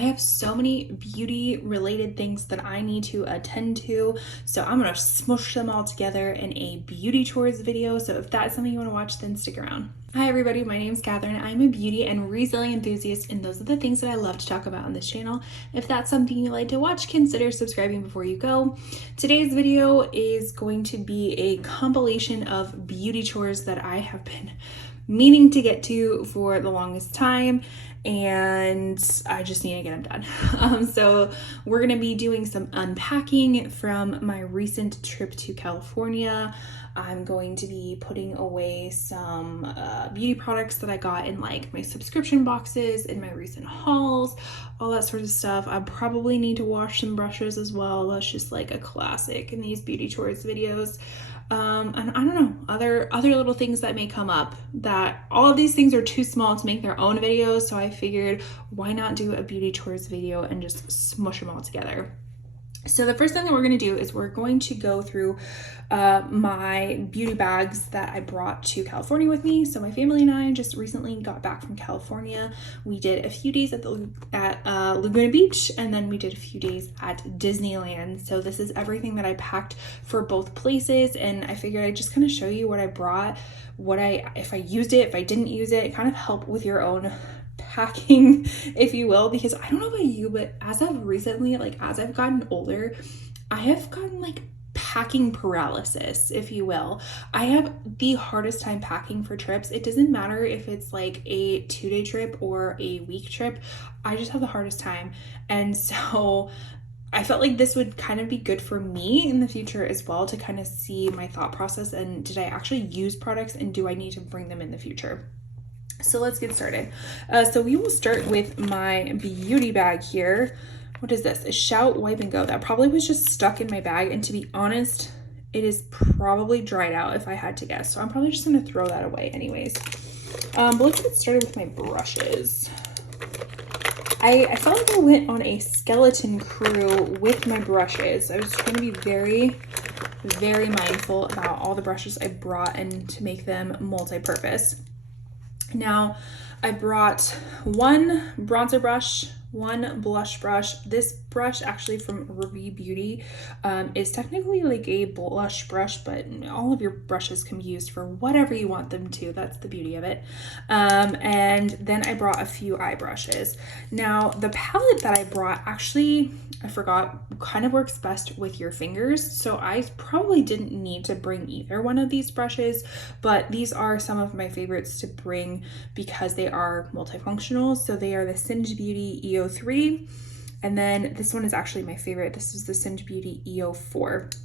have so many beauty related things that I need to attend to. So I'm gonna smush them all together in a beauty chores video. So if that's something you wanna watch, then stick around. Hi everybody, my name is Catherine. I'm a beauty and reselling enthusiast, and those are the things that I love to talk about on this channel. If that's something you like to watch, consider subscribing before you go. Today's video is going to be a compilation of beauty chores that I have been meaning to get to for the longest time, and I just need to get them done. So we're going to be doing some unpacking from my recent trip to California. I'm going to be putting away some beauty products that I got in like my subscription boxes, in my recent hauls, all that sort of stuff. I probably need to wash some brushes as well. That's just like a classic in these beauty chores videos. And I don't know, other little things that may come up. That all of these things are too small to make their own videos, so I figured why not do a beauty chores video and just smush them all together. So the first thing that we're going to do is we're going to go through my beauty bags that I brought to California with me. So my family and I just recently got back from California. We did a few days at Laguna Beach, and then we did a few days at Disneyland. So this is everything that I packed for both places, and I figured I'd just kind of show you what I brought, if I used it, if I didn't use it, kind of help with your own packing, if you will, because I don't know about you, but as of recently, like as I've gotten older, I have gotten like packing paralysis, if you will. I have the hardest time packing for trips. It doesn't matter if it's like a 2-day trip or a week trip. I just have the hardest time. And so I felt like this would kind of be good for me in the future as well, to kind of see my thought process and did I actually use products and do I need to bring them in the future? So let's get started. So we will start with my beauty bag here. What is this? A Shout Wipe and Go. That probably was just stuck in my bag, and to be honest, it is probably dried out if I had to guess. So I'm probably just gonna throw that away anyways. But let's get started with my brushes. I felt like I went on a skeleton crew with my brushes. I was trying to be very, very mindful about all the brushes I brought and to make them multi-purpose. Now, I brought one bronzer brush, one blush brush. This brush actually from Review Beauty is technically like a blush brush, but all of your brushes can be used for whatever you want them to. That's the beauty of it. And then I brought a few eye brushes. Now, the palette that I brought actually, I forgot, kind of works best with your fingers. So I probably didn't need to bring either one of these brushes, but these are some of my favorites to bring because they are multifunctional. So they are the Singe Beauty EO3. And then this one is actually my favorite. This is the Singe Beauty EO4.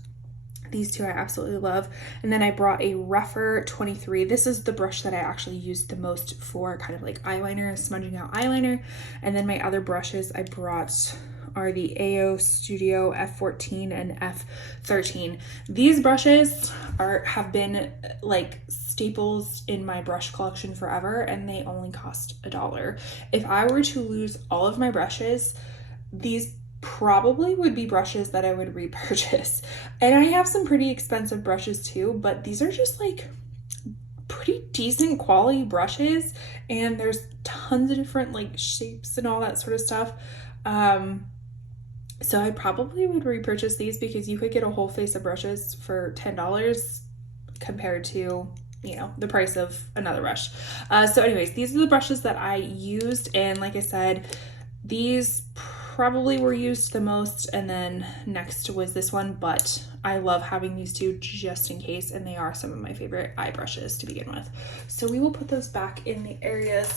These two I absolutely love. And then I brought a Rephr 23. This is the brush that I actually used the most for kind of like eyeliner, smudging out eyeliner. And then my other brushes I brought are the AO Studio F14 and F13. These brushes have been like staples in my brush collection forever, and they only cost $1. If I were to lose all of my brushes, these probably would be brushes that I would repurchase. And I have some pretty expensive brushes too, but these are just like pretty decent quality brushes, and there's tons of different like shapes and all that sort of stuff. So I probably would repurchase these because you could get a whole face of brushes for $10 compared to, you know, the price of another brush. So anyways, these are the brushes that I used, and like I said, these probably were used the most, and then next was this one, but I love having these two just in case, and they are some of my favorite eye brushes to begin with. So we will put those back in the areas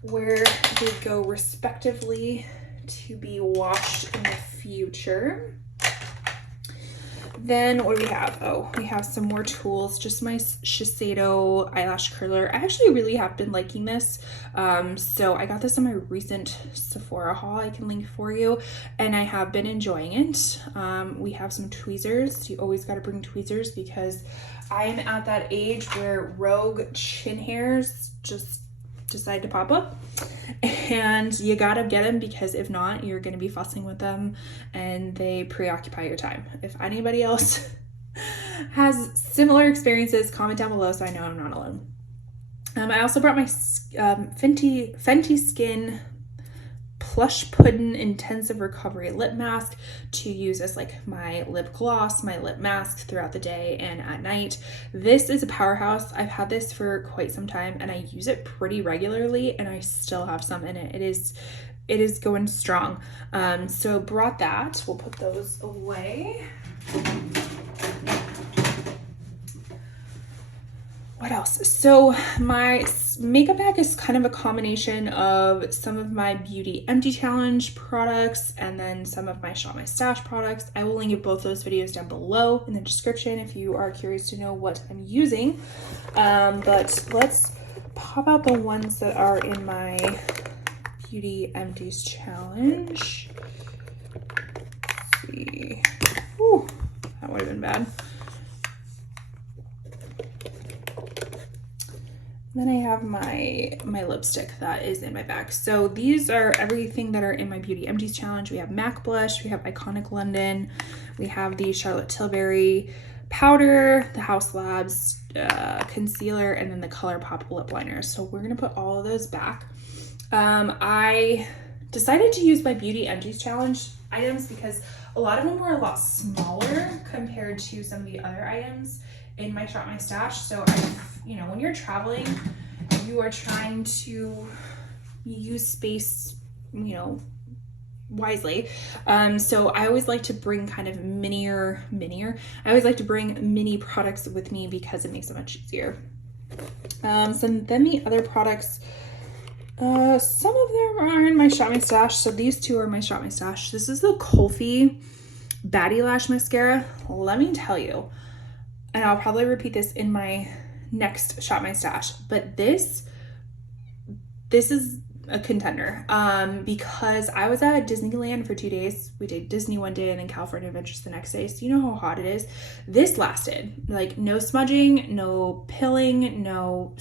where they go respectively to be washed in the future. Then what do we have? Oh, we have some more tools, just my Shiseido eyelash curler. I actually really have been liking this. So I got this in my recent Sephora haul, I can link for you, and I have been enjoying it. We have some tweezers. You always got to bring tweezers because I am at that age where rogue chin hairs just decide to pop up, and you gotta get them because if not, you're gonna be fussing with them and they preoccupy your time. If anybody else has similar experiences, comment down below so I know I'm not alone. I also brought my Fenty Skin Plush Puddin' Intensive Recovery Lip Mask to use as like my lip gloss, my lip mask throughout the day and at night. This is a powerhouse. I've had this for quite some time and I use it pretty regularly and I still have some in it. It is going strong. So brought that. We'll put those away. What else? So my makeup bag is kind of a combination of some of my Beauty Empty Challenge products and then some of my Shop My Stash products. I will link both those videos down below in the description if you are curious to know what I'm using. But let's pop out the ones that are in my Beauty Empties Challenge. Let's see. Whew, that would have been bad. Then I have my lipstick that is in my bag. So these are everything that are in my Beauty Empties Challenge. We have MAC Blush, we have Iconic London, we have the Charlotte Tilbury powder, the House Labs concealer, and then the ColourPop lip liner. So we're gonna put all of those back. I decided to use my Beauty Empties Challenge items because a lot of them were a lot smaller compared to some of the other items in my Shop My Stash. So you know, when you're traveling, you are trying to use space, you know, wisely. So I always like to bring kind of minier. I always like to bring mini products with me because it makes it much easier. So then the other products, some of them are in my Shop My Stash. So these two are my Shop My Stash. This is the Kulfi Baddie Lash Mascara. Let me tell you, and I'll probably repeat this in my next Shop My Stash, but this is a contender because I was at Disneyland for 2 days. We did Disney one day and then California Adventures the next day. So you know how hot it is. This lasted, like no smudging, no pilling, no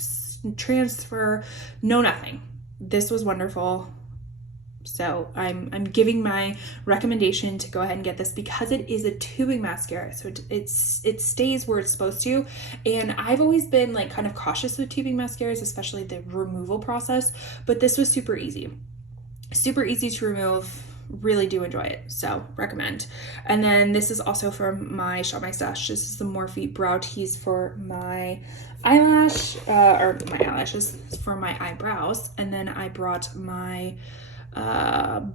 transfer, no nothing. This was wonderful. So I'm giving my recommendation to go ahead and get this because it is a tubing mascara. So it stays where it's supposed to. And I've always been like kind of cautious with tubing mascaras, especially the removal process, but this was super easy to remove. Really do enjoy it. So recommend. And then this is also from my Shop My Stash. This is the Morphe Brow Tease for my eyelash, or my eyelashes for my eyebrows. And then I brought my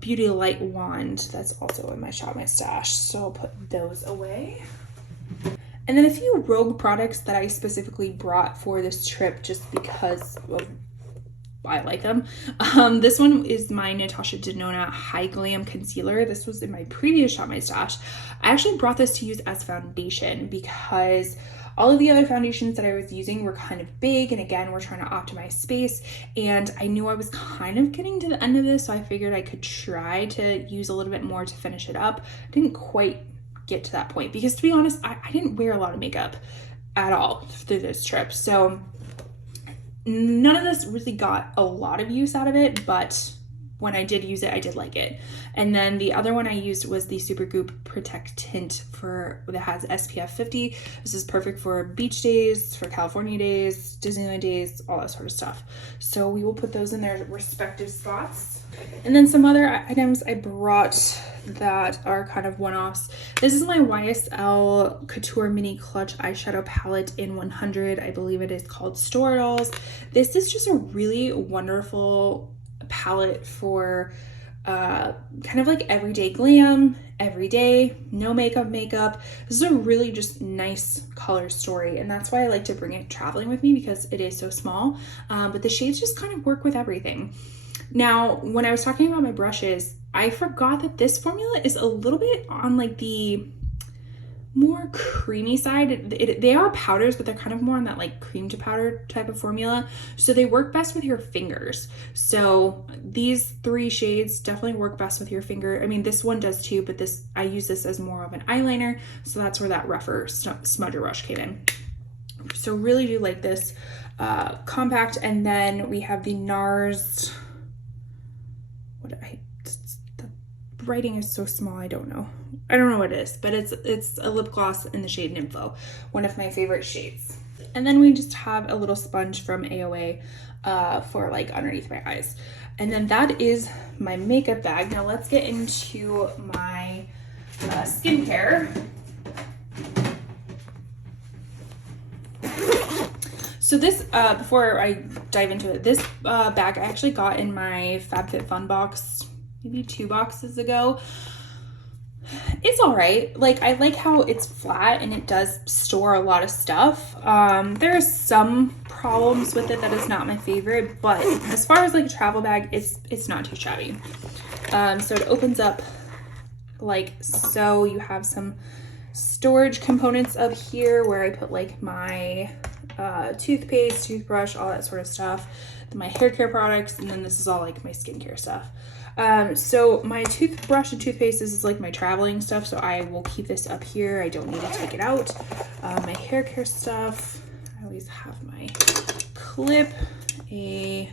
Beauty Light wand that's also in my Shop My Stash, so I'll put those away. And then a few rogue products that I specifically brought for this trip just because I like them. This one is my Natasha Denona High Glam Concealer. This was in my previous Shop My Stash. I actually brought this to use as foundation because all of the other foundations that I was using were kind of big, and again, we're trying to optimize space, and I knew I was kind of getting to the end of this, so I figured I could try to use a little bit more to finish it up. I didn't quite get to that point because, to be honest, I didn't wear a lot of makeup at all through this trip, so none of this really got a lot of use out of it, but when I did use it, I did like it. And then the other one I used was the Supergoop Protect Tint that has SPF 50. This is perfect for beach days, for California days, Disneyland days, all that sort of stuff. So we will put those in their respective spots. And then some other items I brought that are kind of one-offs. This is my YSL Couture Mini Clutch Eyeshadow Palette in 100. I believe it is called Store Dolls. This is just a really wonderful palette for kind of like everyday glam, everyday, no makeup. This is a really just nice color story, and that's why I like to bring it traveling with me because it is so small, but the shades just kind of work with everything. Now, when I was talking about my brushes, I forgot that this formula is a little bit on like the more creamy side. They are powders, but they're kind of more on that like cream to powder type of formula. So they work best with your fingers. So these 3 shades definitely work best with your finger. I mean, this one does too, but I use this as more of an eyeliner. So that's where that rougher smudger brush came in. So really do like this compact. And then we have the NARS, the writing is so small, I don't know what it is, but it's a lip gloss in the shade Nympho, one of my favorite shades. And then we just have a little sponge from AOA for like underneath my eyes. And then that is my makeup bag. Now let's get into my skincare. So this, before I dive into it, this bag I actually got in my FabFitFun box maybe 2 boxes ago. It's all right. Like, I like how it's flat and it does store a lot of stuff. There are some problems with it that is not my favorite, but as far as like a travel bag, it's not too shabby. So it opens up like so. You have some storage components up here where I put like my toothpaste, toothbrush, all that sort of stuff, my hair care products, and then this is all like my skincare stuff. So my toothbrush and toothpaste, this is like my traveling stuff, so I will keep this up here. I don't need to take it out. My hair care stuff, I always have my clip, a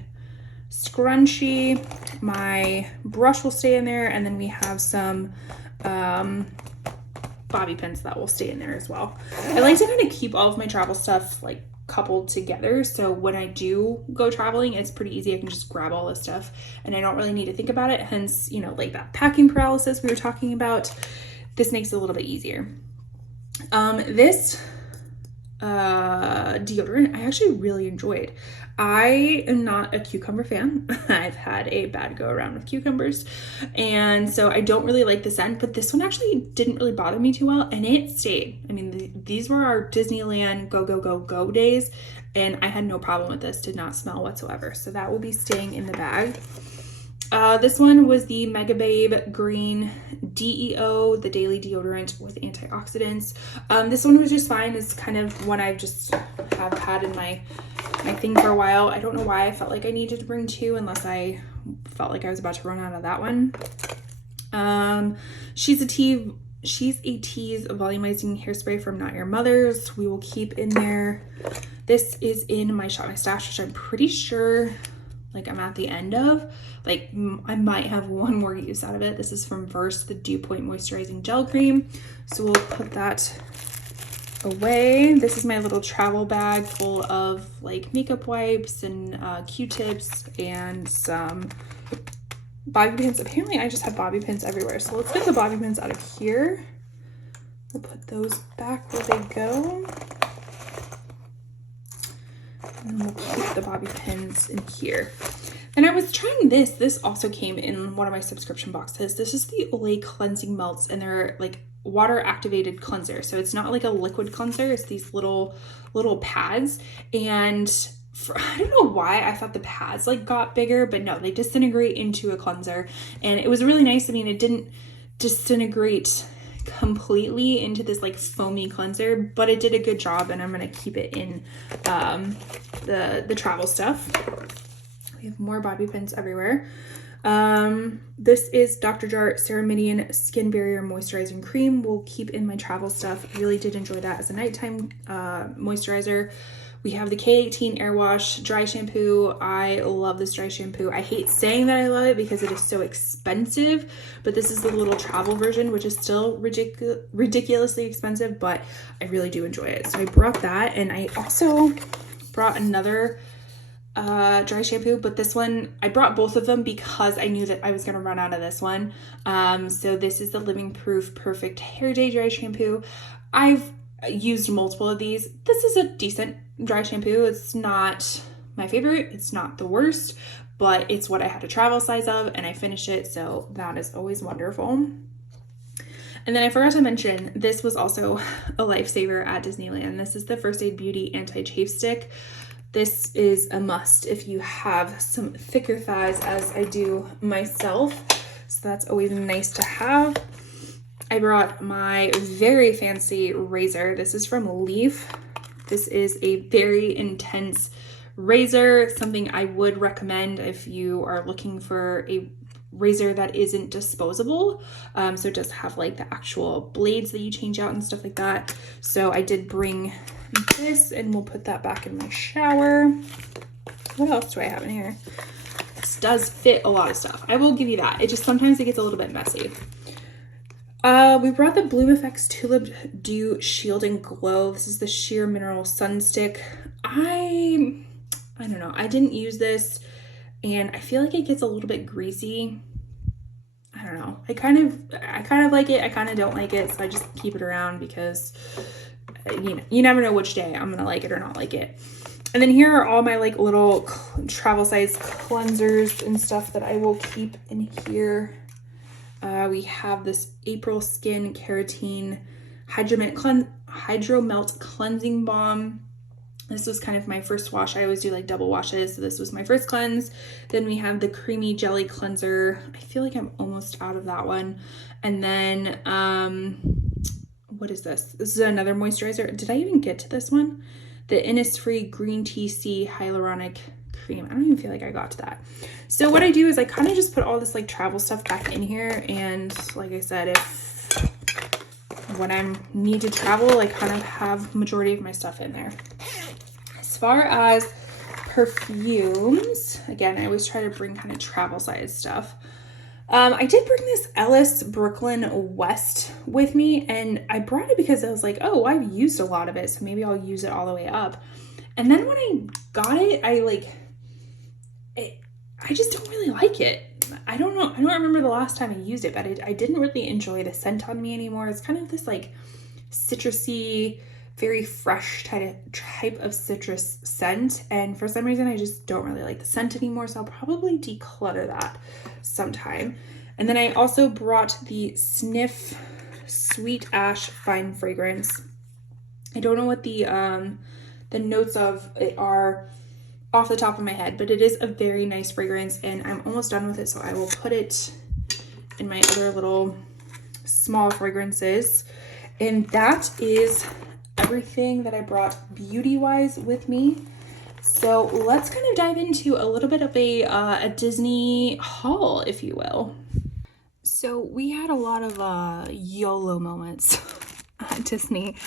scrunchie, my brush will stay in there, and then we have some bobby pins that will stay in there as well. I like to kind of keep all of my travel stuff like coupled together, so when I do go traveling, it's pretty easy. I can just grab all this stuff and I don't really need to think about it. Hence, you know, like that packing paralysis we were talking about, this makes it a little bit easier. This deodorant I actually really enjoyed. I am not a cucumber fan. I've had a bad go around with cucumbers, and so I don't really like the scent, but this one actually didn't really bother me too well, and it stayed. I mean, these were our Disneyland go days, and I had no problem with this. Did not smell whatsoever, so that will be staying in the bag. This one was the Mega Babe Green DEO, the daily deodorant with antioxidants. This one was just fine. It's kind of one I've just have had in my thing for a while. I don't know why I felt like I needed to bring 2 unless I felt like I was about to run out of that one. She's a Tease volumizing hairspray from Not Your Mother's. We will keep in there. This is in my Shop My Stash, which I'm pretty sure like I'm at the end of. Like, I might have one more use out of it. This is from Verse, the Dew Point Moisturizing Gel Cream. So we'll put that away. This is my little travel bag full of like makeup wipes and Q-tips and some bobby pins. Apparently I just have bobby pins everywhere. So let's get the bobby pins out of here. We'll put those back where they go. And we'll keep the bobby pins in here. And I was trying this. This also came in one of my subscription boxes. This is the Olay Cleansing Melts, and they're like water activated cleanser. So it's not like a liquid cleanser. It's these little pads. And I don't know why I thought the pads like got bigger, but no, they disintegrate into a cleanser. And it was really nice. I mean, it didn't disintegrate completely into this like foamy cleanser, but it did a good job, and I'm going to keep it in the travel stuff. We have more bobby pins everywhere. This is Dr. Jart Ceramidian Skin Barrier Moisturizing Cream. We'll keep in my travel stuff. I really did enjoy that as a nighttime moisturizer. We have the K18 Air Wash Dry Shampoo. I love this dry shampoo. I hate saying that I love it because it is so expensive, but this is the little travel version, which is still ridiculously expensive, but I really do enjoy it. So I brought that, and I also brought another dry shampoo, but this one, I brought both of them because I knew that I was going to run out of this one. So this is the Living Proof Perfect Hair Day Dry Shampoo. I've used multiple of these. This is a decent dry shampoo. It's not my favorite. It's not the worst, but it's what I had a travel size of, and I finished it. So that is always wonderful. And then I forgot to mention, this was also a lifesaver at Disneyland. This is the First Aid Beauty Anti-Chafe Stick. This is a must if you have some thicker thighs, as I do myself. So that's always nice to have. I brought my very fancy razor. This is from Leaf. This is a very intense razor, something I would recommend if you are looking for a razor that isn't disposable. So it does have like the actual blades that you change out and stuff like that. So I did bring this, and we'll put that back in my shower. What else do I have in here? This does fit a lot of stuff. I will give you that. It just sometimes it gets a little bit messy. We brought the Bloom Effects Tulip Dew Shield and Glow. This is the Sheer Mineral Sun Stick. I don't know. I didn't use this, and I feel like it gets a little bit greasy. I don't know. I kind of like it. I kind of don't like it, so I just keep it around because you never know which day I'm gonna like it or not like it. And then here are all my like little travel size cleansers and stuff that I will keep in here. We have this April Skin Keratin Hydro Melt Cleansing Balm. This was kind of my first wash. I always do like double washes, so this was my first cleanse. Then we have the Creamy Jelly Cleanser. I feel like I'm almost out of that one. And then, what is this? This is another moisturizer. Did I even get to this one? The Innisfree Green Tea Sea Hyaluronic Cream. I don't even feel like I got to that. So what I do is I kind of just put all this like travel stuff back in here. And like I said, when I need to travel, I kind of have majority of my stuff in there. As far as perfumes, again, I always try to bring kind of travel size stuff. I did bring this Ellis Brooklyn West with me, and I brought it because I was like, oh, I've used a lot of it, so maybe I'll use it all the way up. And then when I got it, I just don't really like it. I don't know. I don't remember the last time I used it, but I didn't really enjoy the scent on me anymore. It's kind of this like citrusy, very fresh type of citrus scent. And for some reason, I just don't really like the scent anymore. So I'll probably declutter that sometime. And then I also brought the Sniff Sweet Ash Fine Fragrance. I don't know what the notes of it are off the top of my head, but it is a very nice fragrance, and I'm almost done with it, so I will put it in my other little small fragrances. And that is everything that I brought beauty-wise with me. So let's kind of dive into a little bit of a Disney haul, if you will. So we had a lot of YOLO moments at Disney.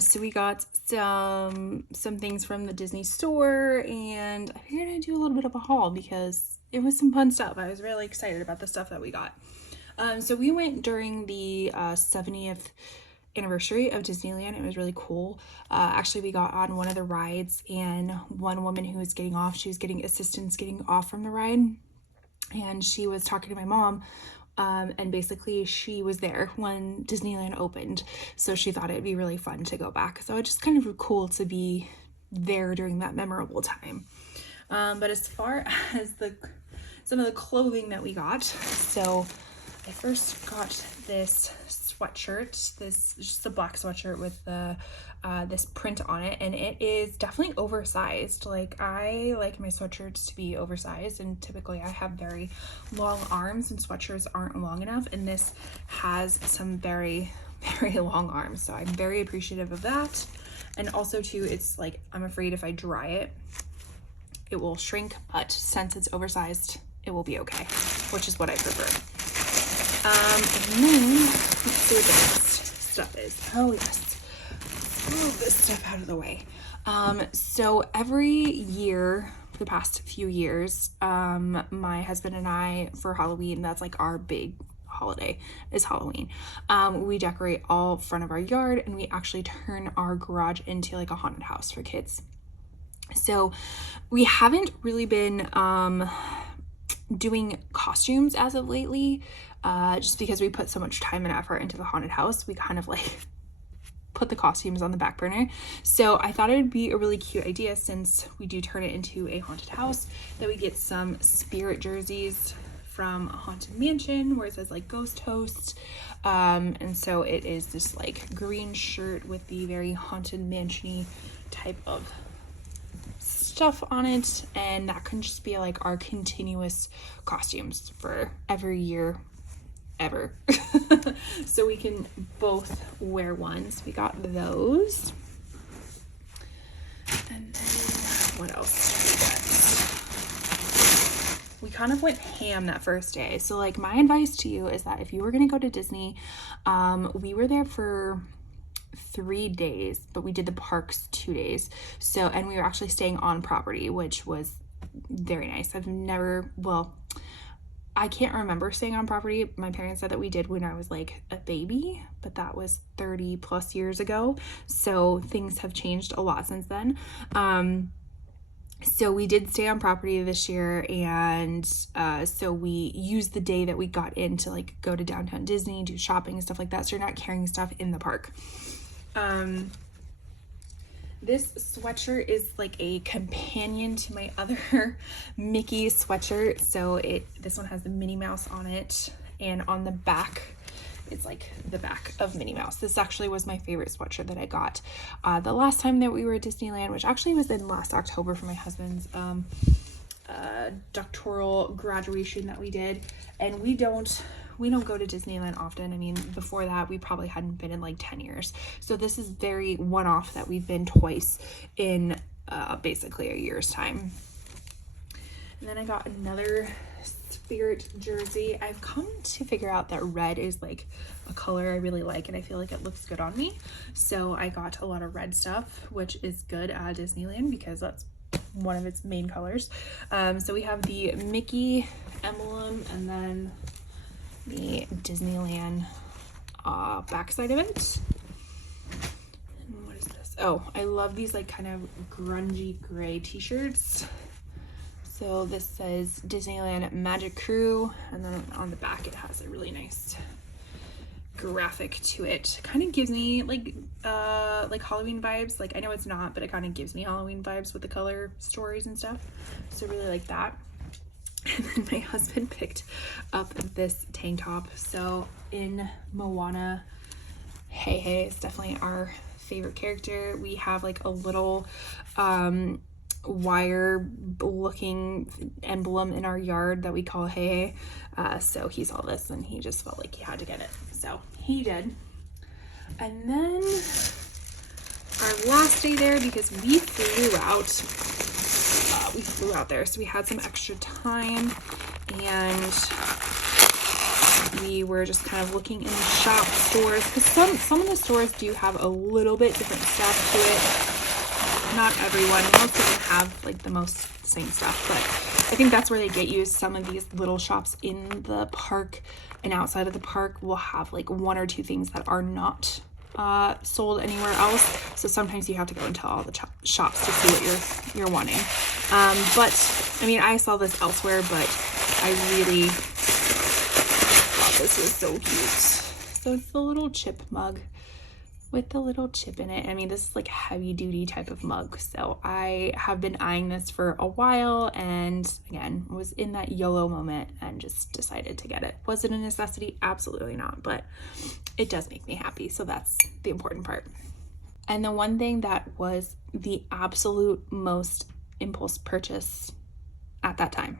So we got some things from the Disney store, and I figured I'd do a little bit of a haul because it was some fun stuff. I was really excited about the stuff that we got. So we went during the 70th anniversary of Disneyland. It was really cool. Actually, we got on one of the rides, and one woman who was getting off, she was getting assistance getting off from the ride, and she was talking to my mom. And basically she was there when Disneyland opened, so she thought it'd be really fun to go back. So it's just kind of cool to be there during that memorable time. But as far as some of the clothing that we got, so I first got this sweatshirt, just a black sweatshirt with the this print on it, and it is definitely oversized. Like, I like my sweatshirts to be oversized, and typically I have very long arms and sweatshirts aren't long enough, and this has some very, very long arms, so I'm very appreciative of that. And also too, it's like, I'm afraid if I dry it, it will shrink, but since it's oversized, it will be okay, which is what I prefer. And then let's see what the next stuff is. Oh yes, move this stuff out of the way. So every year for the past few years, my husband and I, for Halloween, that's like our big holiday, is Halloween. We decorate all front of our yard, and we actually turn our garage into like a haunted house for kids. So we haven't really been doing costumes as of lately, just because we put so much time and effort into the haunted house. We kind of like put the costumes on the back burner. So I thought it would be a really cute idea, since we do turn it into a haunted house, that we get some spirit jerseys from a haunted mansion where it says like ghost host. And so it is this like green shirt with the very haunted mansion-y type of stuff on it, and that can just be like our continuous costumes for every year ever. So we can both wear ones. We got those. And then what else did we get? We kind of went ham that first day. So like, my advice to you is that if you were going to go to Disney, we were there for 3 days, but we did the parks 2 days. So, and we were actually staying on property, which was very nice. I can't remember staying on property. My parents said that we did when I was like a baby, but that was 30 plus years ago. So things have changed a lot since then. So we did stay on property this year, and so we used the day that we got in to like go to downtown Disney, do shopping and stuff like that. So you're not carrying stuff in the park. This sweatshirt is like a companion to my other Mickey sweatshirt. So this one has the Minnie Mouse on it, and on the back it's like the back of Minnie Mouse. This actually was my favorite sweatshirt that I got the last time that we were at Disneyland, which actually was in last October for my husband's doctoral graduation that we did. And we don't go to Disneyland often. I mean, before that, we probably hadn't been in like 10 years. So this is very one-off that we've been twice in basically a year's time. And then I got another Spirit jersey. I've come to figure out that red is like a color I really like, and I feel like it looks good on me. So I got a lot of red stuff, which is good at Disneyland because that's one of its main colors. So we have the Mickey emblem, and then the Disneyland backside of it. And what is this? Oh, I love these like kind of grungy gray t-shirts. So this says Disneyland Magic Crew, and then on the back it has a really nice graphic to it. Kind of gives me like Halloween vibes. Like, I know it's not, but it kind of gives me Halloween vibes with the color stories and stuff. So I really like that. And then my husband picked up this tank top. So in Moana, Hey is definitely our favorite character. We have like a little wire looking emblem in our yard that we call Hey. So he saw this and he just felt like he had to get it. So he did. And then our last day there, because we flew out there, so we had some extra time, and we were just kind of looking in the shop stores, because some of the stores do have a little bit different stuff to it. Not everyone, most of them have like the same stuff, but I think that's where they get you, is some of these little shops in the park and outside of the park will have like one or two things that are not sold anywhere else. So sometimes you have to go into all the shops to see what you're wanting. But I mean, I saw this elsewhere, but I really thought this was so cute. So it's the little chip mug with the little chip in it. I mean, this is like heavy duty type of mug. So I have been eyeing this for a while, and again, was in that YOLO moment and just decided to get it. Was it a necessity? Absolutely not, but it does make me happy. So that's the important part. And the one thing that was the absolute most impulse purchase at that time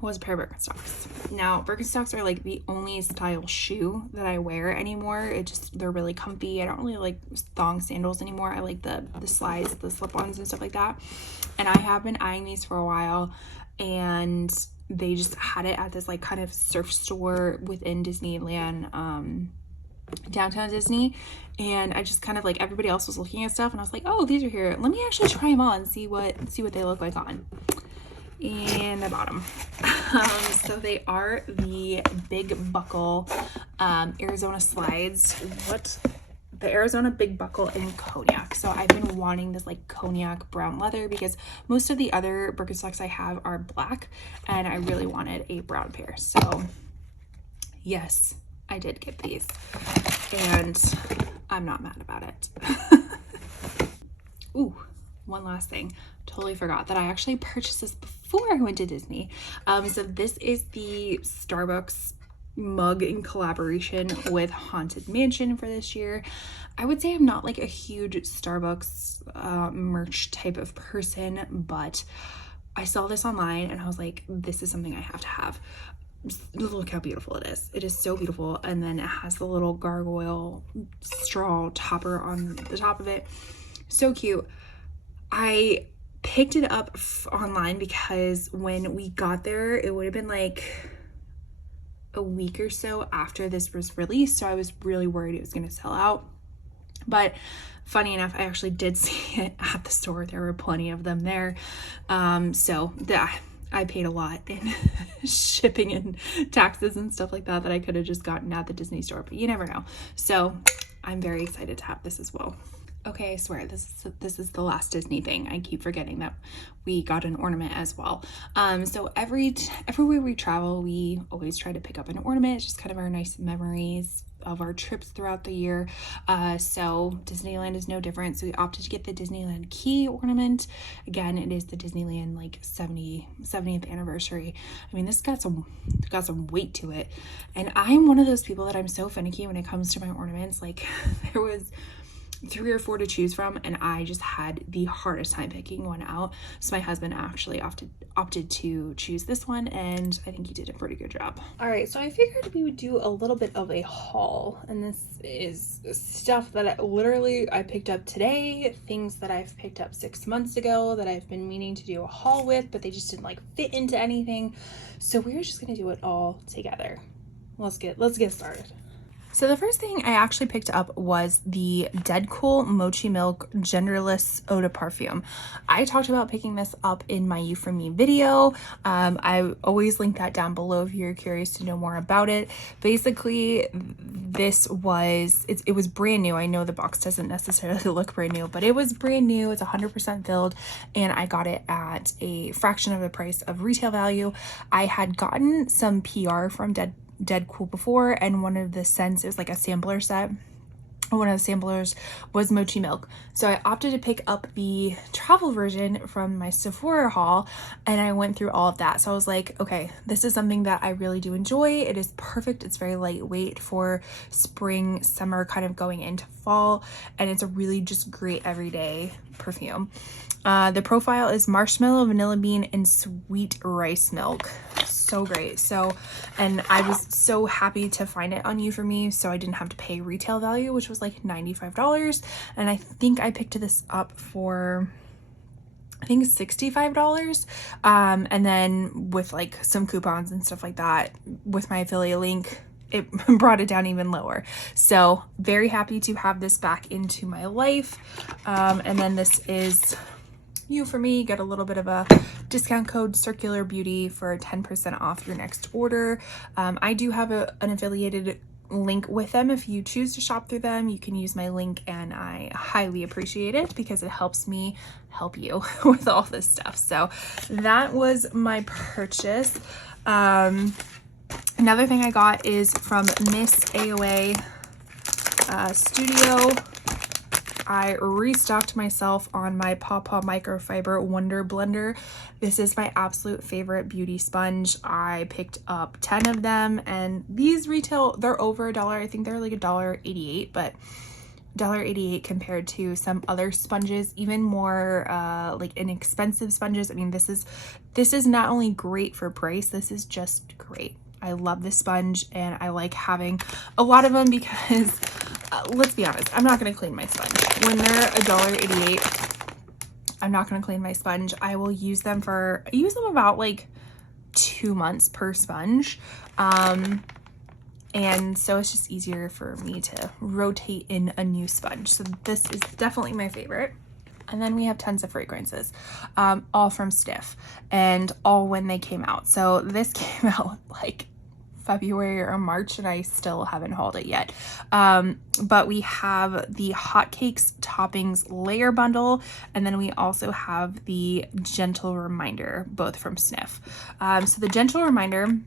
was a pair of Birkenstocks. Now, Birkenstocks are like the only style shoe that I wear anymore. They're really comfy. I don't really like thong sandals anymore. I like the slides, the slip-ons and stuff like that. And I have been eyeing these for a while, and they just had it at this like kind of surf store within Disneyland, downtown Disney. And I just kind of like, everybody else was looking at stuff, and I was like, oh, these are here. Let me actually try them on and see what they look like on. And I bought them. So they are the big buckle Arizona slides. The Arizona big buckle in cognac. So I've been wanting this like cognac brown leather, because most of the other Birkenstocks I have are black, and I really wanted a brown pair. So yes, I did get these, and I'm not mad about it. Ooh, one last thing. Totally forgot that I actually purchased this before I went to Disney. So this is the Starbucks mug in collaboration with Haunted Mansion for this year. I would say I'm not like a huge Starbucks merch type of person, but I saw this online and I was like, this is something I have to have. Just look how beautiful it is. It is so beautiful. And then it has the little gargoyle straw topper on the top of it. So cute. I picked it up online because when we got there, it would have been like a week or so after this was released. So I was really worried it was going to sell out. But funny enough, I actually did see it at the store. There were plenty of them there. So I paid a lot in shipping and taxes and stuff like that I could have just gotten at the Disney store, but you never know. So I'm very excited to have this as well. Okay, I swear this is the last Disney thing. I keep forgetting that we got an ornament as well. So everywhere we travel, we always try to pick up an ornament. It's just kind of our nice memories of our trips throughout the year. So Disneyland is no different. So we opted to get the Disneyland key ornament. Again, it is the Disneyland like 70th anniversary. I mean, this got some weight to it. And I'm one of those people that I'm so finicky when it comes to my ornaments. Like there was 3 or 4 to choose from, and I just had the hardest time picking one out. So my husband actually opted to choose this one, and I think he did a pretty good job. All right, so I figured we would do a little bit of a haul, and this is stuff that I picked up today, things that I've picked up 6 months ago that I've been meaning to do a haul with, but they just didn't like fit into anything. So we're just gonna do it all together. Let's get started. So the first thing I actually picked up was the Deadcool Mochi Milk Genderless Eau de Parfum. I talked about picking this up in my YouFromMe video. I always link that down below if you're curious to know more about it. Basically, it was brand new. I know the box doesn't necessarily look brand new, but it was brand new. It's 100% filled, and I got it at a fraction of the price of retail value. I had gotten some PR from Deadcool before, and one of the scents, it was like a sampler set. One of the samplers was mochi milk. So I opted to pick up the travel version from my Sephora haul, and I went through all of that. So I was like, okay, this is something that I really do enjoy. It is perfect. It's very lightweight for spring, summer, kind of going into fall, and it's a really just great everyday perfume. The profile is marshmallow, vanilla bean, and sweet rice milk. So great. And I was so happy to find it on YouFromMe, so I didn't have to pay retail value, which was like $95. And I think I picked this up for, I think, $65. And then with like some coupons and stuff like that with my affiliate link, it brought it down even lower. So very happy to have this back into my life. And then this is YouFromMe. Get a little bit of a discount code, Circular Beauty, for 10% off your next order. I do have an affiliated link with them. If you choose to shop through them, you can use my link, and I highly appreciate it because it helps me help you with all this stuff. So that was my purchase. Another thing I got is from msha.ke Studio. I restocked myself on my Pawpaw Microfiber Wonder Blender. This is my absolute favorite beauty sponge. I picked up 10 of them, and these retail, they're over $1. I think they're like $1.88, but $1.88 compared to some other sponges, even more like inexpensive sponges. I mean, this is not only great for price, this is just great. I love this sponge, and I like having a lot of them because let's be honest, I'm not going to clean my sponge. When they're $1.88, I'm not going to clean my sponge. I use them about like 2 months per sponge. And so it's just easier for me to rotate in a new sponge. So this is definitely my favorite. And then we have tons of fragrances, all from Sniff, and all when they came out. So this came out like February or March, and I still haven't hauled it yet. But we have the Hotcakes Toppings Layer Bundle, and then we also have the Gentle Reminder, both from Sniff. So the Gentle Reminder,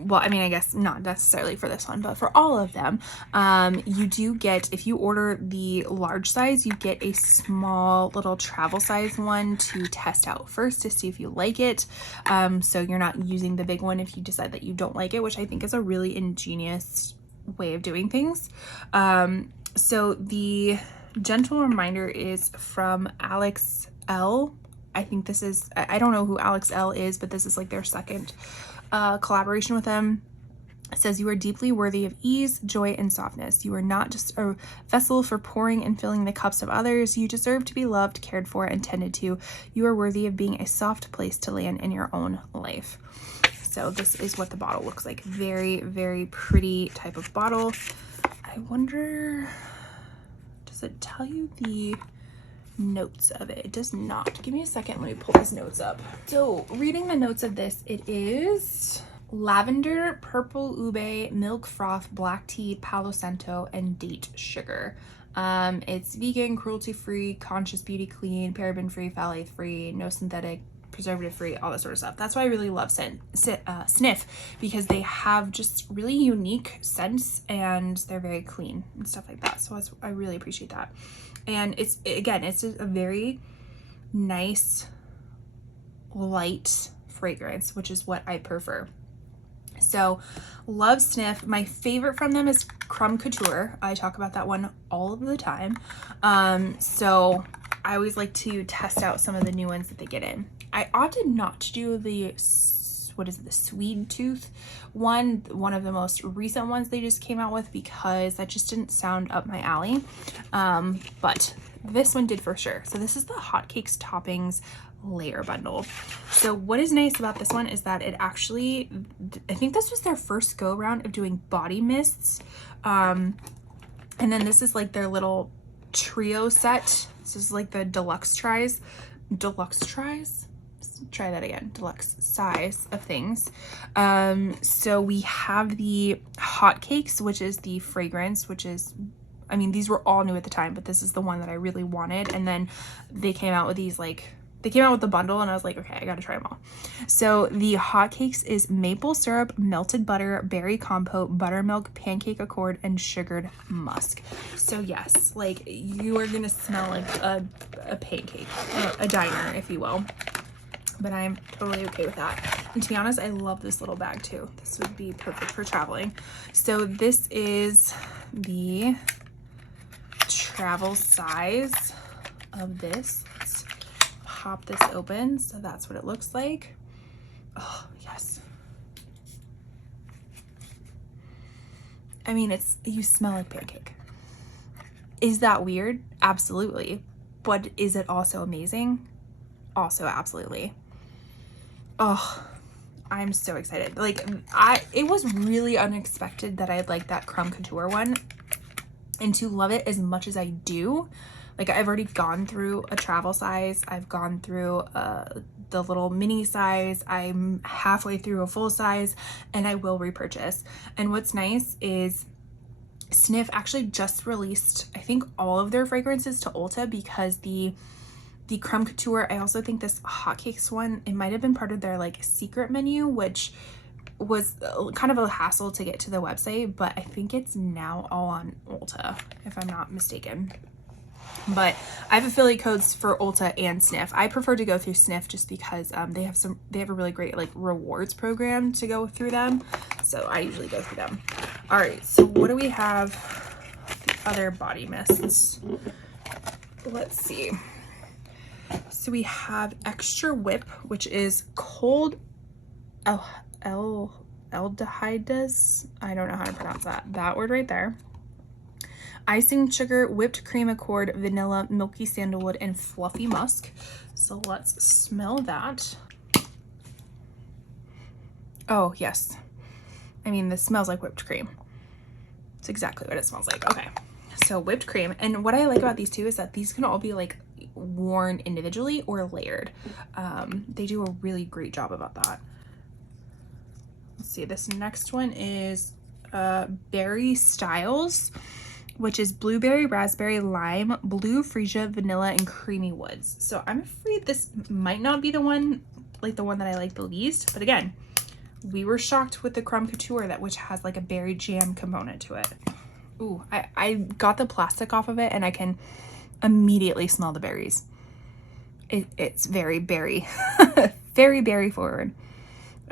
well, I mean, I guess not necessarily for this one, but for all of them, you do get, if you order the large size, you get a small little travel size one to test out first to see if you like it. So you're not using the big one if you decide that you don't like it, which I think is a really ingenious way of doing things. So the Gentle Reminder is from Alex L. I think this is, I don't know who Alex L is, but this is like their second collaboration with them. It says, you are deeply worthy of ease, joy, and softness. You are not just a vessel for pouring and filling the cups of others. You deserve to be loved, cared for, and tended to. You are worthy of being a soft place to land in your own life. So this is what the bottle looks like. Very, very pretty type of bottle. I wonder, does it tell you the notes of it. It does not. Give me a second. Let me pull these notes up. So reading the notes of this, it is lavender, purple ube, milk froth, black tea, palo santo, and date sugar. It's vegan, cruelty-free, conscious beauty clean, paraben-free, phthalate-free, no synthetic, preservative-free, all that sort of stuff. That's why I really love Snif, because they have just really unique scents and they're very clean and stuff like that. So I really appreciate that. And it's a very nice, light fragrance, which is what I prefer. So love Snif. My favorite from them is Crumb Couture. I talk about that one all of the time. So I always like to test out some of the new ones that they get in. I opted not to do the, what is it, the Sweet Tooth one of the most recent ones they just came out with, because that just didn't sound up my alley. But this one did for sure. So this is the Hotcakes Toppings Layer Bundle. So what is nice about this one is that it actually, I think this was their first go around of doing body mists. And then this is like their little trio set. This is like the deluxe size of things. So we have the Hotcakes, which is the fragrance, which is, I mean, these were all new at the time, but this is the one that I really wanted. And then they came out with these, like, they came out with the bundle and I was like, okay, I gotta try them all. So the Hotcakes is maple syrup, melted butter, berry compote, buttermilk, pancake accord, and sugared musk. So yes, like, you are gonna smell like a pancake, a diner, if you will. But I'm totally okay with that. And to be honest, I love this little bag too. This would be perfect for traveling. So this is the travel size of this. Let's pop this open. So that's what it looks like. Oh, yes. I mean, you smell like pancake. Is that weird? Absolutely. But is it also amazing? Also, absolutely. Oh, I'm so excited. Like, it was really unexpected that I'd like that Crumb Couture one, and to love it as much as I do. Like, I've already gone through a travel size. I've gone through the little mini size. I'm halfway through a full size, and I will repurchase. And what's nice is Snif actually just released, I think, all of their fragrances to Ulta, because the Crumb Couture, I also think this Hotcakes one, it might have been part of their like secret menu, which was kind of a hassle to get to the website, but I think it's now all on Ulta, if I'm not mistaken. But I have affiliate codes for Ulta and Snif. I prefer to go through Snif just because they have a really great like rewards program to go through them. So I usually go through them. All right, so what do we have? The other body mists. Let's see. So we have Extra Whip, which is cold aldehydes. I don't know how to pronounce that word right there. Icing sugar, whipped cream accord, vanilla, milky sandalwood, and fluffy musk. So let's smell that. Oh, yes. I mean, this smells like whipped cream. It's exactly what it smells like. Okay, so whipped cream. And what I like about these two is that these can all be like worn individually or layered. They do a really great job about that. Let's see, this next one is Berry Styles, which is blueberry, raspberry, lime, blue freesia, vanilla, and creamy woods. So I'm afraid this might not be the one that I like the least, but again, we were shocked with the Crumb Couture, which has like a berry jam component to it. Ooh, I got the plastic off of it and I can immediately smell the berries. It's very berry, very berry forward.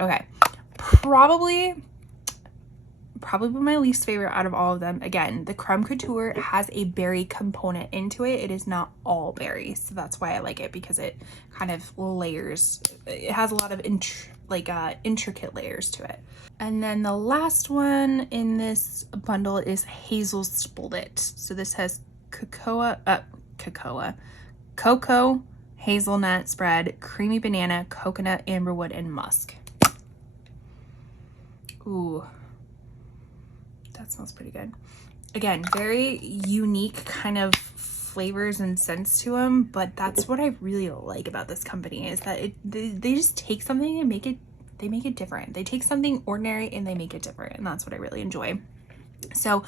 Okay, probably my least favorite out of all of them. Again, the Crumb Couture has a berry component into it. It is not all berry, so that's why I like it, because it kind of layers. It has a lot of intricate layers to it. And then the last one in this bundle is Hazel Split. So this has cocoa, hazelnut spread, creamy banana, coconut, amberwood, and musk. Ooh, that smells pretty good. Again, very unique kind of flavors and scents to them, but that's what I really like about this company, is that they just take something and make it different. They take something ordinary and they make it different, and that's what I really enjoy. So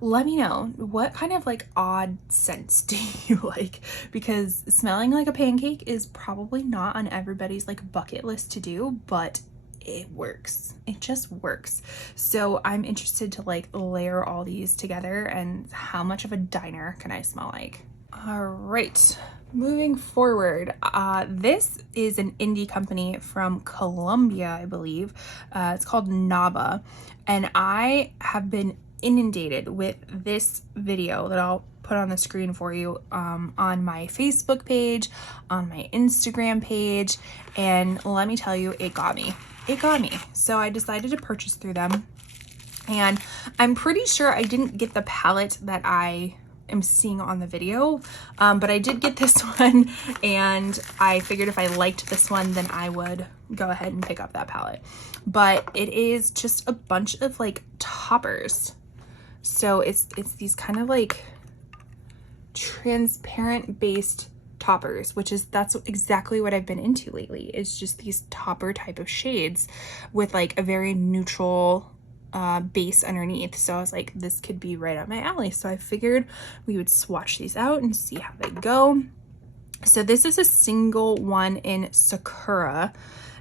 let me know, what kind of like odd scents do you like? Because smelling like a pancake is probably not on everybody's like bucket list to do, but it works. It just works. So I'm interested to like layer all these together, and how much of a diner can I smell like? All right, moving forward, this is an indie company from Colombia, I believe. It's called Naba, and I have been inundated with this video that I'll put on the screen for you, on my Facebook page, on my Instagram page, and let me tell you, it got me. So I decided to purchase through them, and I'm pretty sure I didn't get the palette that I am seeing on the video, but I did get this one, and I figured if I liked this one, then I would go ahead and pick up that palette. But it is just a bunch of like toppers. So it's these kind of like transparent based toppers, that's exactly what I've been into lately. It's just these topper type of shades with like a very neutral base underneath. So I was like, this could be right up my alley. So I figured we would swatch these out and see how they go. So this is a single one in Sakura.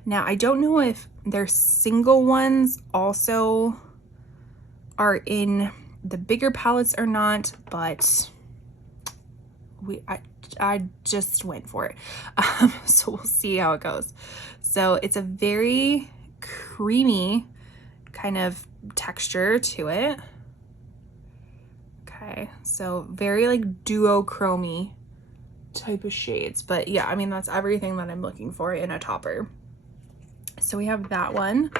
Now I don't know if their single ones also are in the bigger palettes or not, but I just went for it. So we'll see how it goes. So it's a very creamy kind of texture to it. Okay, so very like duochrome type of shades, but yeah, I mean, that's everything that I'm looking for in a topper. So we have that one.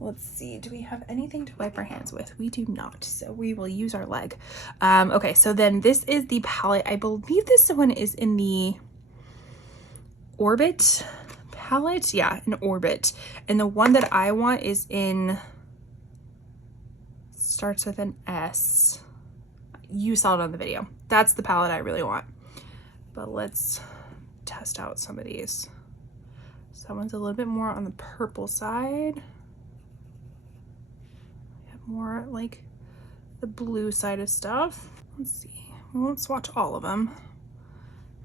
Let's see, do we have anything to wipe our hands with? We do not, so we will use our leg. Okay, so then this is the palette. I believe this one is in the Orbit palette. Yeah, in Orbit. And the one that I want is in, starts with an S. You saw it on the video. That's the palette I really want. But let's test out some of these. So that one's a little bit more on the purple side. More like the blue side of stuff. Let's see, we won't swatch all of them.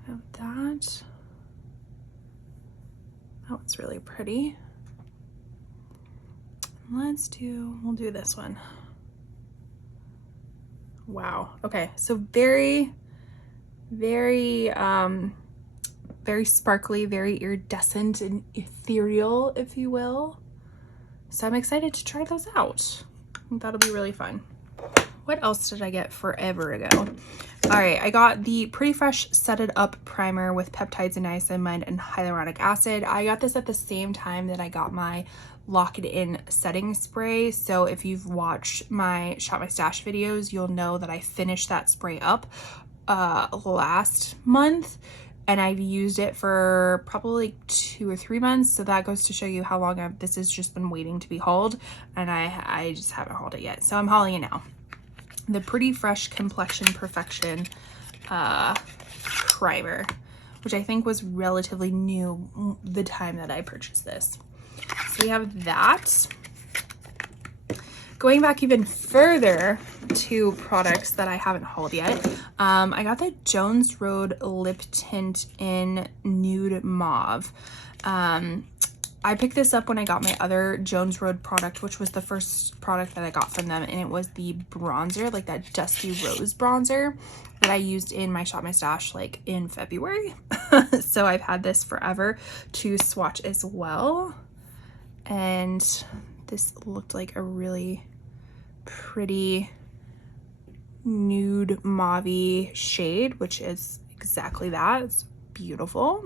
I have that. That one's really pretty. We'll do this one. Wow, okay, so very sparkly, very iridescent and ethereal, if you will. So I'm excited to try those out. That'll be really fun. What else did I get forever ago? All right, I got the Pretty Fresh Set It Up primer with peptides and niacinamide and hyaluronic acid. I got this at the same time that I got my Lock It In setting spray. So if you've watched my Shop My Stash videos, you'll know that I finished that spray up last month, and I've used it for probably like 2 or 3 months. So that goes to show you how long this has just been waiting to be hauled, and I just haven't hauled it yet. So I'm hauling it now. The Pretty Fresh Complexion Perfection primer, which I think was relatively new the time that I purchased this. So we have that. Going back even further to products that I haven't hauled yet, I got the Jones Road lip tint in Nude Mauve. I picked this up when I got my other Jones Road product, which was the first product that I got from them, and it was the bronzer, like that Dusty Rose bronzer that I used in my Shop My Stash like in February. So I've had this forever to swatch as well, and this looked like a really pretty nude mauve-y shade, which is exactly that. It's beautiful.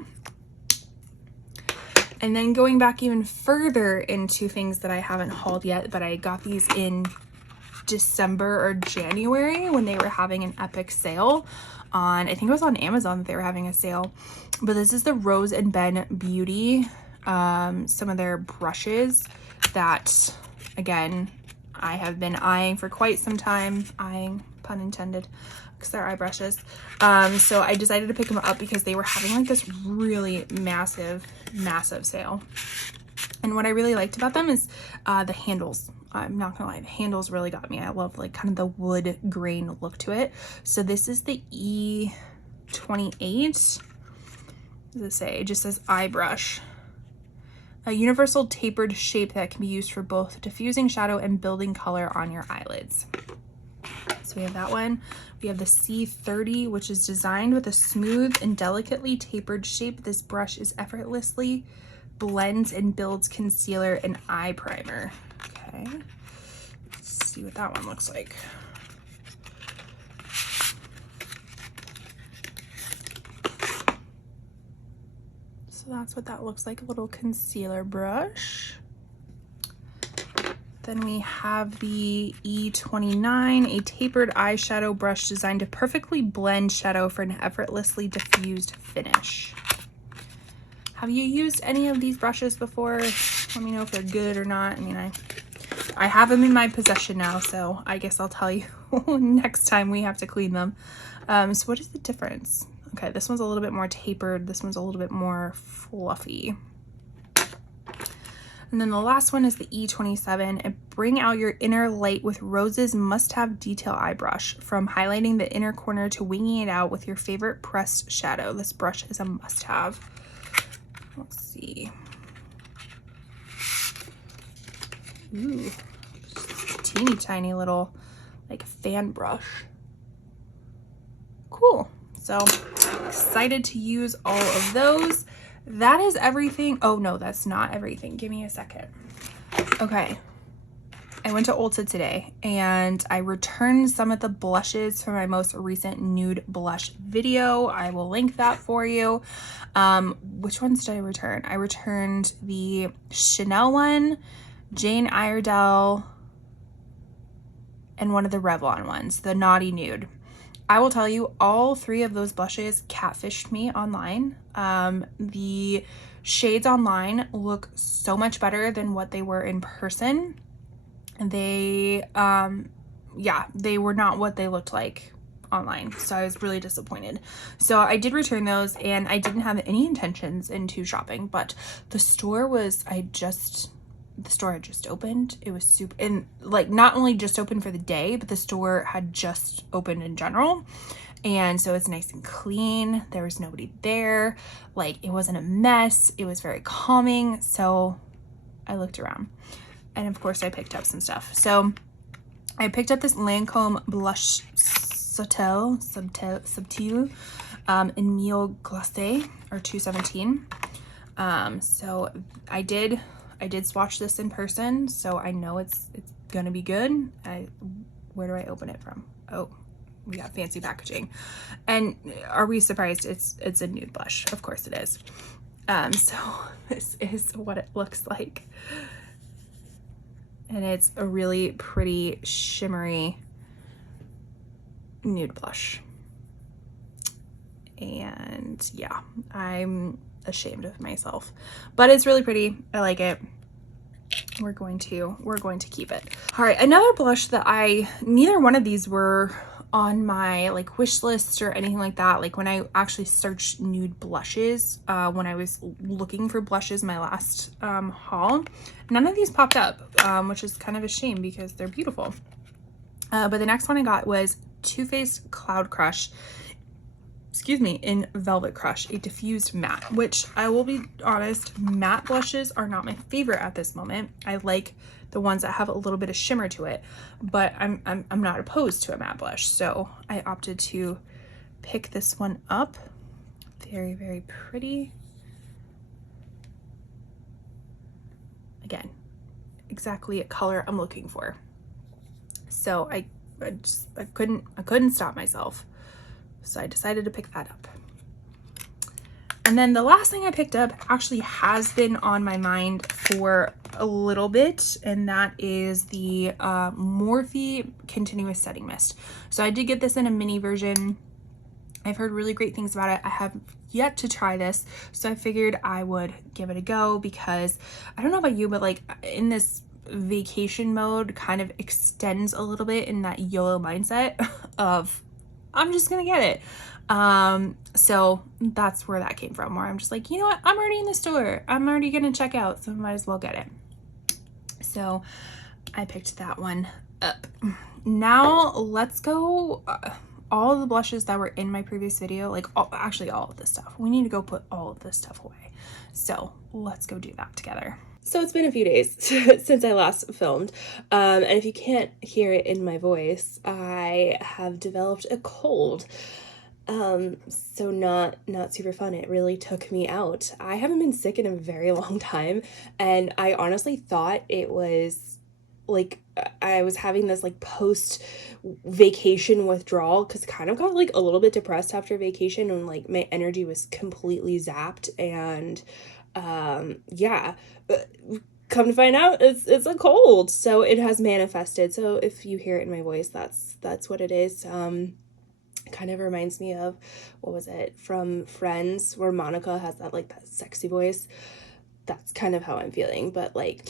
And then going back even further into things that I haven't hauled yet, but I got these in December or January when they were having an epic sale on, I think it was on Amazon that they were having a sale. But this is the Rose and Ben Beauty, some of their brushes that, again, I have been eyeing for quite some time. pun intended, because they're eye brushes. So I decided to pick them up because they were having like this really massive sale. And what I really liked about them is the handles. I'm not gonna lie, the handles really got me. I love like kind of the wood grain look to it. So this is the E28. What does it say? It just says eye brush. A universal tapered shape that can be used for both diffusing shadow and building color on your eyelids. So we have that one. We have the C30, which is designed with a smooth and delicately tapered shape. This brush is effortlessly blends and builds concealer and eye primer. Okay, let's see what that one looks like. So that's what that looks like, a little concealer brush. Then we have the E29, a tapered eyeshadow brush designed to perfectly blend shadow for an effortlessly diffused finish. Have you used any of these brushes before? Let me know if they're good or not. I mean, I have them in my possession now, so I guess I'll tell you next time we have to clean them. So what is the difference? Okay, this one's a little bit more tapered. This one's a little bit more fluffy. And then the last one is the E27, and bring out your inner light with Rose's must-have detail eye brush. From highlighting the inner corner to winging it out with your favorite pressed shadow, this brush is a must-have. Let's see. Ooh, teeny tiny little like fan brush. Cool. So excited to use all of those. That is everything. Oh no, that's not everything. Give me a second. Okay. I went to Ulta today and I returned some of the blushes from my most recent nude blush video. I will link that for you. Which ones did I return? I returned the Chanel one, Jane Iredale, and one of the Revlon ones, the Naughty Nude. I will tell you, all three of those blushes catfished me online. The shades online look so much better than what they were in person. They, yeah, they were not what they looked like online. So I was really disappointed. So I did return those and I didn't have any intentions into shopping, but the store had just opened. It was super, and like not only just open for the day, but the store had just opened in general. And so it's nice and clean. There was nobody there. Like it wasn't a mess. It was very calming. So I looked around and of course I picked up some stuff. So I picked up this Lancome blush subtil in Miel Glacé, or 217. So I did swatch this in person, so I know it's gonna be good. Where do I open it from? Oh, we got fancy packaging. And are we surprised? It's a nude blush. Of course it is. So this is what it looks like. And it's a really pretty shimmery nude blush. And yeah, I'm ashamed of myself, but it's really pretty. I like it. We're going to keep it. All right, another blush that neither one of these were on my like wish list or anything like that. Like when I actually searched nude blushes, when I was looking for blushes my last haul, none of these popped up, which is kind of a shame because they're beautiful. But the next one I got was Too Faced Cloud Crush, in Velvet Crush, a diffused matte, which I will be honest, matte blushes are not my favorite at this moment. I like the ones that have a little bit of shimmer to it, but I'm not opposed to a matte blush. So I opted to pick this one up. Very, very pretty. Again, exactly a color I'm looking for. So I couldn't stop myself. So I decided to pick that up. And then the last thing I picked up actually has been on my mind for a little bit, and that is the Morphe Continuous Setting Mist. So I did get this in a mini version. I've heard really great things about it. I have yet to try this, so I figured I would give it a go because I don't know about you, but like in this vacation mode kind of extends a little bit in that YOLO mindset of I'm just gonna get it. So that's where that came from, where I'm just like, you know what, I'm already in the store, I'm already gonna check out, so I might as well get it. So I picked that one up. Now let's go, all of the blushes that were in my previous video, like actually all of this stuff, we need to go put all of this stuff away. So let's go do that together. So it's been a few days since I last filmed, and if you can't hear it in my voice, I have developed a cold. So not super fun. It really took me out. I haven't been sick in a very long time, and I honestly thought it was like I was having this like post vacation withdrawal, because kind of got like a little bit depressed after vacation, and like my energy was completely zapped, and yeah, come to find out it's a cold. So it has manifested. So if you hear it in my voice, that's what it is. Kind of reminds me of, what was it, from Friends, where Monica has that like that sexy voice. That's kind of how I'm feeling, but like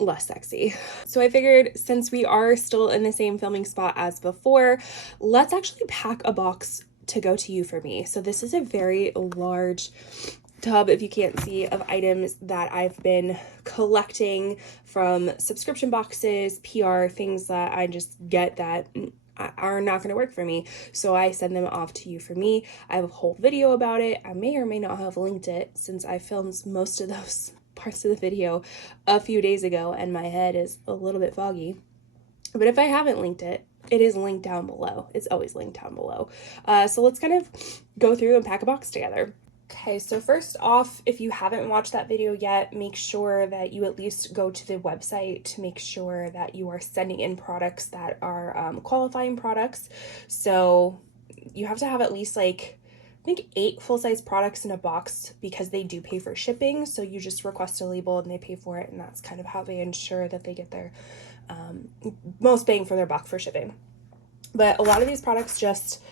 less sexy. So I figured, since we are still in the same filming spot as before, let's actually pack a box to go to YouFromMe. So this is a very large tub, if you can't see, of items that I've been collecting from subscription boxes, PR, things that I just get that are not going to work for me. So I send them off to YouFromMe. I have a whole video about it. I may or may not have linked it, since I filmed most of those parts of the video a few days ago and my head is a little bit foggy. But if I haven't linked it, it is linked down below. It's always linked down below. So let's kind of go through and pack a box together. Okay, so first off, if you haven't watched that video yet, make sure that you at least go to the website to make sure that you are sending in products that are qualifying products. So you have to have at least like, I think 8 full-size products in a box, because they do pay for shipping. So you just request a label and they pay for it, and that's kind of how they ensure that they get their most bang for their buck for shipping. But a lot of these products just,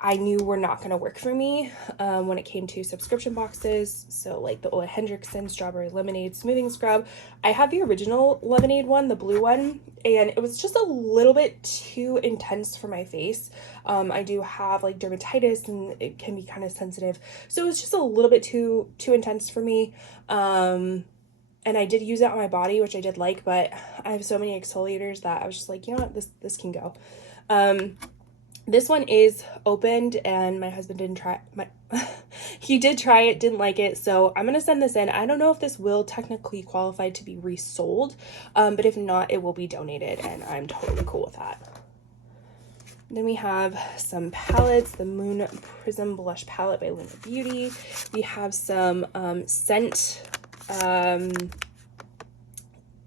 I knew were not going to work for me when it came to subscription boxes. So like the Ole Hendrickson Strawberry Lemonade Smoothing Scrub. I have the original lemonade one, the blue one, and it was just a little bit too intense for my face. I do have like dermatitis, and it can be kind of sensitive. So it was just a little bit too intense for me. And I did use it on my body, which I did like, but I have so many exfoliators that I was just like, you know what, this can go. This one is opened, and my husband didn't try he did try it, didn't like it, so I'm gonna send this in. I don't know if this will technically qualify to be resold, but if not, it will be donated, and I'm totally cool with that. Then we have some palettes, the Moon Prism Blush Palette by Linda Beauty. We have some scent,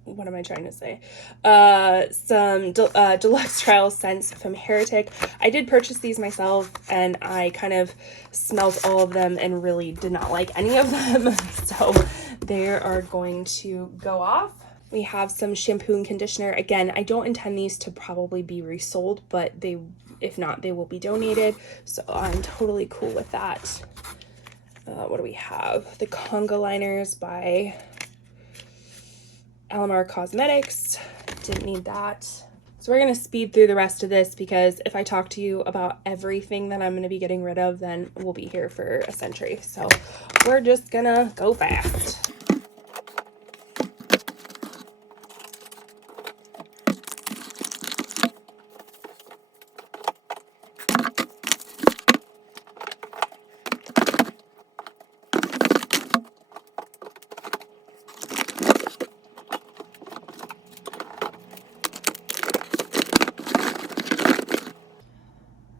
what am I trying to say? Some deluxe trial scents from Heretic. I did purchase these myself, and I kind of smelled all of them and really did not like any of them. So they are going to go off. We have some shampoo and conditioner. Again, I don't intend these to probably be resold, but if not, they will be donated. So I'm totally cool with that. What do we have? The Conga liners by Alamar Cosmetics. Didn't need that. So we're going to speed through the rest of this, because if I talk to you about everything that I'm going to be getting rid of, then we'll be here for a century. So we're just going to go fast.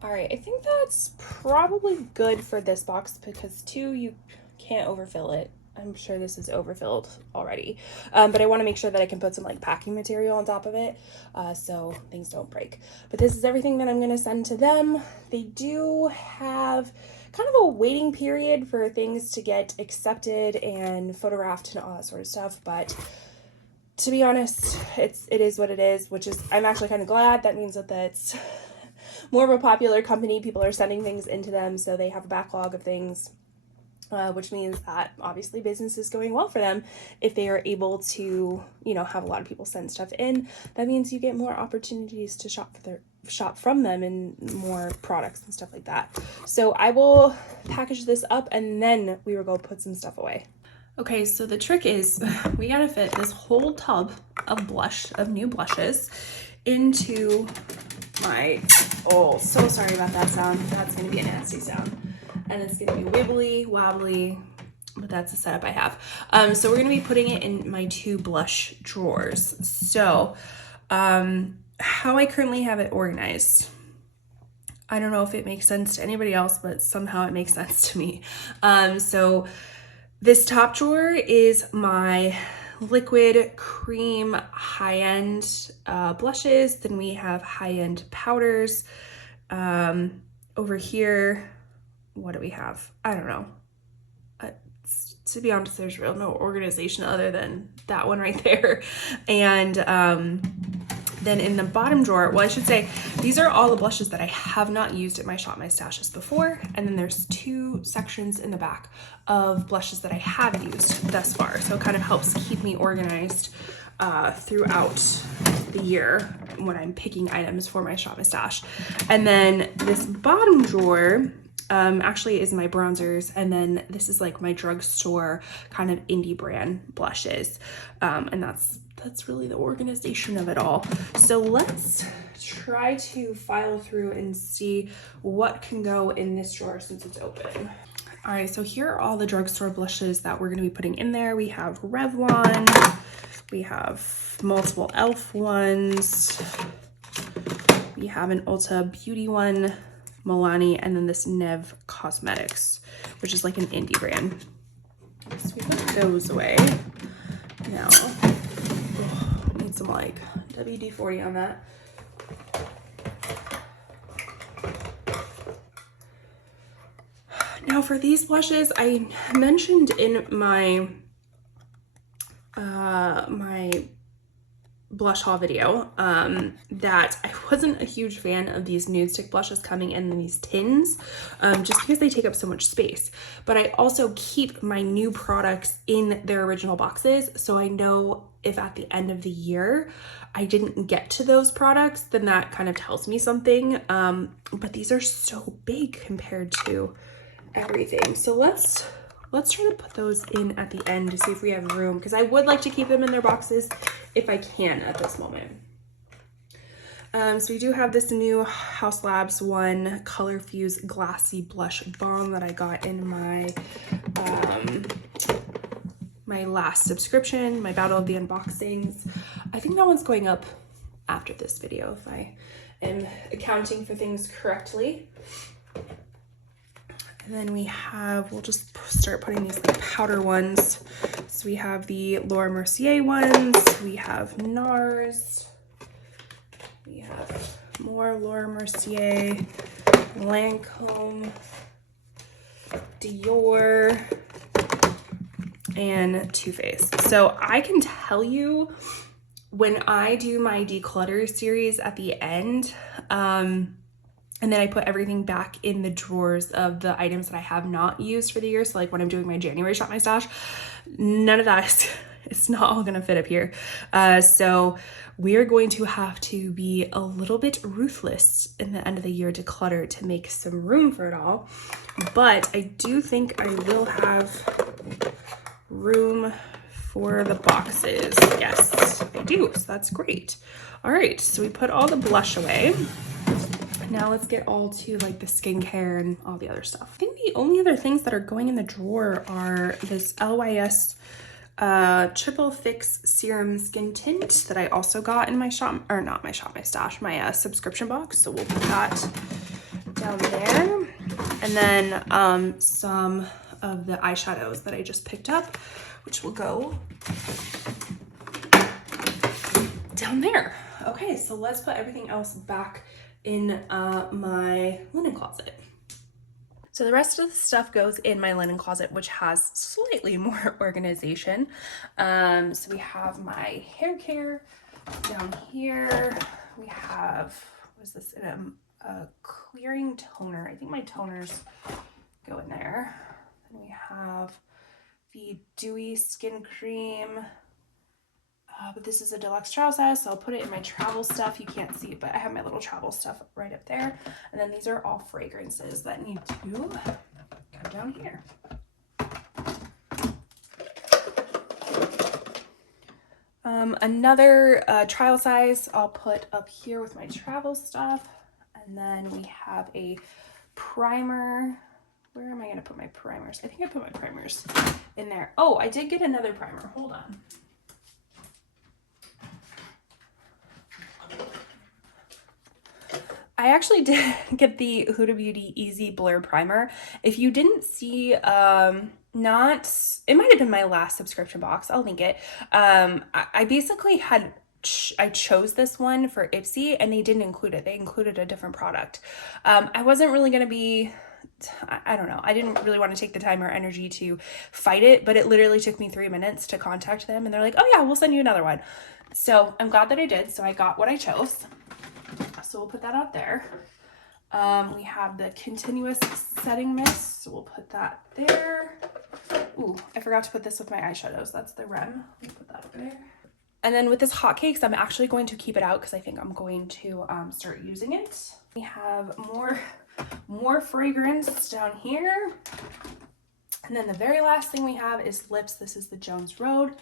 All right, I think that's probably good for this box, because 2, you can't overfill it. I'm sure this is overfilled already, but I want to make sure that I can put some like packing material on top of it, so things don't break. But this is everything that I'm going to send to them. They do have kind of a waiting period for things to get accepted and photographed and all that sort of stuff, but to be honest, it is what it is, which is, I'm actually kind of glad. That means that that's more of a popular company. People are sending things into them, so they have a backlog of things. which means that obviously business is going well for them. If they are able to, you know, have a lot of people send stuff in, that means you get more opportunities to shop from them and more products and stuff like that. So I will package this up and then we will go put some stuff away. Okay, so the trick is we gotta fit this whole tub of new blushes into my, oh, so sorry about that sound. That's gonna be a nasty sound. And it's gonna be wibbly, wobbly, but that's the setup I have. So we're gonna be putting it in my 2 blush drawers. So how I currently have it organized, I don't know if it makes sense to anybody else, but somehow it makes sense to me. So this top drawer is my liquid cream high-end blushes. Then we have high-end powders. Over here, what do we have? I don't know. To be honest, there's real no organization other than that one right there. And then in the bottom drawer, well, I should say, these are all the blushes that I have not used at my Shop My Stashes before. And then there's 2 sections in the back of blushes that I have used thus far. So it kind of helps keep me organized throughout the year when I'm picking items for my Shop My Stash. And then this bottom drawer actually is my bronzers, and then this is like my drugstore kind of indie brand blushes, and that's really the organization of it all. So let's try to file through and see what can go in this drawer since it's open. All right, so here are all the drugstore blushes that we're going to be putting in there. We have Revlon, we have multiple e.l.f. ones, we have an Ulta Beauty one, Milani, and then this Nev Cosmetics, which is like an indie brand. So we put those away. Now, need some like WD-40 on that. Now for these blushes, I mentioned in my my blush haul video that I wasn't a huge fan of these nude stick blushes coming in these tins, just because they take up so much space. But I also keep my new products in their original boxes, so I know if at the end of the year I didn't get to those products, then that kind of tells me something. But these are so big compared to everything. So let's try to put those in at the end to see if we have room, because I would like to keep them in their boxes if I can at this moment. So we do have this new House Labs one Color Fuse Glassy Blush Balm that I got in my my last subscription, my Battle of the Unboxings. I think that one's going up after this video if I am accounting for things correctly. And then we'll just start putting these like powder ones. So we have the Laura Mercier ones, we have NARS, we have more Laura Mercier, Lancome, Dior, and Too Faced. So I can tell you, when I do my declutter series at the end, and then I put everything back in the drawers of the items that I have not used for the year. So like when I'm doing my January Shop My Stash, none of that it's not all gonna fit up here. So we're going to have to be a little bit ruthless in the end of the year declutter to make some room for it all. But I do think I will have room for the boxes. Yes, I do, so that's great. All right, so we put all the blush away. Now let's get all to like the skincare and all the other stuff. I think the only other things that are going in the drawer are this LYS Triple Fix Serum Skin Tint that I also got in my my subscription box. So we'll put that down there. And then some of the eyeshadows that I just picked up, which will go down there. Okay, so let's put everything else back in my linen closet. So the rest of the stuff goes in my linen closet, which has slightly more organization. So we have my hair care down here. We have, what is this, in a clearing toner. I think my toners go in there. Then we have the Dewy Skin Cream. But this is a deluxe travel size, so I'll put it in my travel stuff. You can't see it, but I have my little travel stuff right up there. And then these are all fragrances that need to come down here. Another trial size I'll put up here with my travel stuff. And then we have a primer. Where am I going to put my primers? I think I put my primers in there. Oh, I did get another primer. Hold on. I actually did get the Huda Beauty Easy Blur Primer. If you didn't see, it might have been my last subscription box. I'll link it. I basically I chose this one for Ipsy and they didn't include it. They included a different product. I wasn't really going to be, I don't know. I didn't really want to take the time or energy to fight it, but it literally took me 3 minutes to contact them and they're like, oh yeah, we'll send you another one. So I'm glad that I did. So I got what I chose. So we'll put that out there. We have the Continuous Setting Mist. So we'll put that there. Ooh, I forgot to put this with my eyeshadows. That's the Rem. We'll put that over there. And then with this hotcakes, I'm actually going to keep it out because I think I'm going to start using it. We have more fragrance down here. And then the very last thing we have is lips. This is the Jones Road.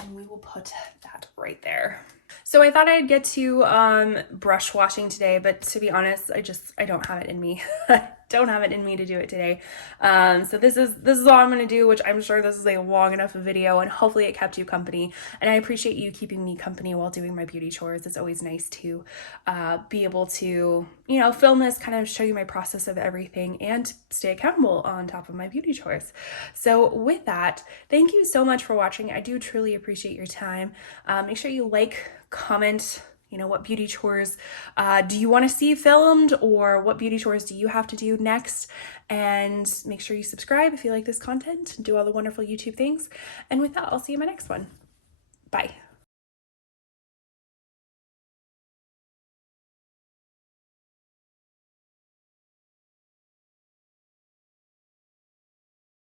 And we will put that right there. So I thought I'd get to brush washing today, but to be honest, I don't have it in me. Don't have it in me to do it today. So this is all I'm going to do, which I'm sure this is a long enough video and hopefully it kept you company. And I appreciate you keeping me company while doing my beauty chores. It's always nice to be able to, you know, film this, kind of show you my process of everything and stay accountable on top of my beauty chores. So with that, thank you so much for watching. I do truly appreciate your time. Make sure you like, comment, you know, what beauty chores do you want to see filmed, or what beauty chores do you have to do next? And make sure you subscribe if you like this content and do all the wonderful YouTube things. And with that, I'll see you in my next one. Bye.